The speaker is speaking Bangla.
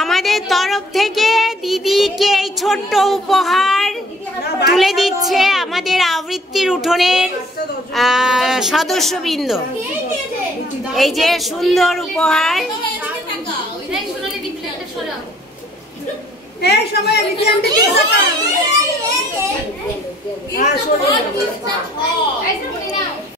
আমাদের তরফ থেকে দিদিকে এই ছোট্ট উপহার তুলে দিচ্ছে আমাদের আবৃত্তির উঠোনের সদস্যবৃন্দ। এই যে সুন্দর উপহার।